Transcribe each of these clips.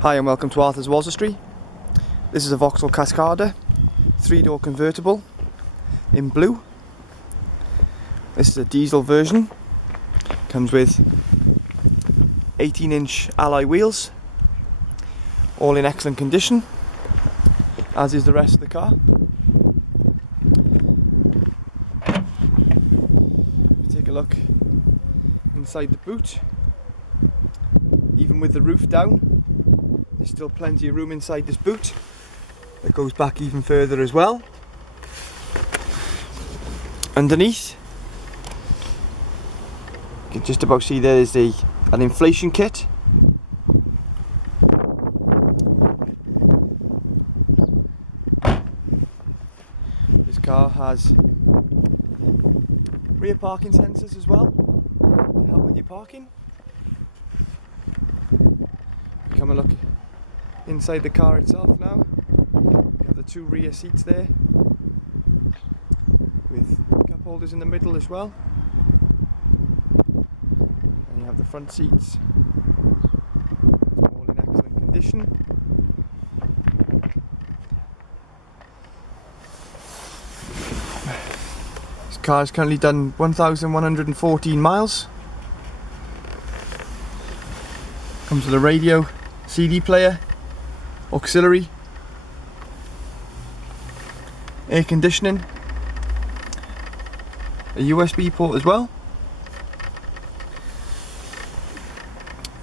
Hi and welcome to Arthur's Walsall. This is a Vauxhall Cascada 3-door convertible in blue. This is a diesel version. Comes with 18-inch alloy wheels, all in excellent condition, as is the rest of the car. Take a look inside the boot. Even with the roof down, there's still plenty of room inside this boot. It goes back even further as well. Underneath, you can just about see there is an inflation kit. This car has rear parking sensors as well to help with your parking. Come and look inside the car itself now. You have the 2 rear seats there with cup holders in the middle as well. And you have the front seats all in excellent condition. This car has currently done 1,114 miles. Comes with a radio, CD player, auxiliary, air conditioning, a USB port as well.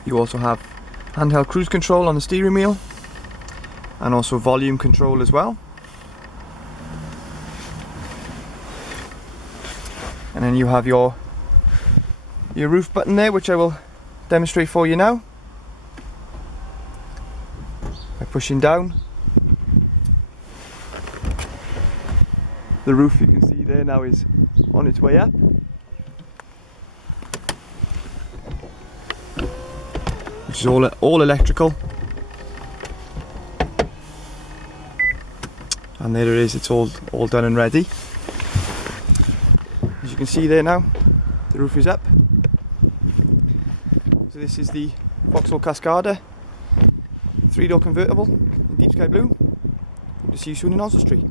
You also have handheld cruise control on the steering wheel and also volume control as well. And then you have your roof button there, which I will demonstrate for you now. By pushing down, the roof, you can see there now, is on its way up. Which is all electrical. And there it is, it's all done and ready. As you can see there now, the roof is up. So this is the Vauxhall Cascada 3-door convertible in deep sky blue. Hope to see you soon in Walsall Street.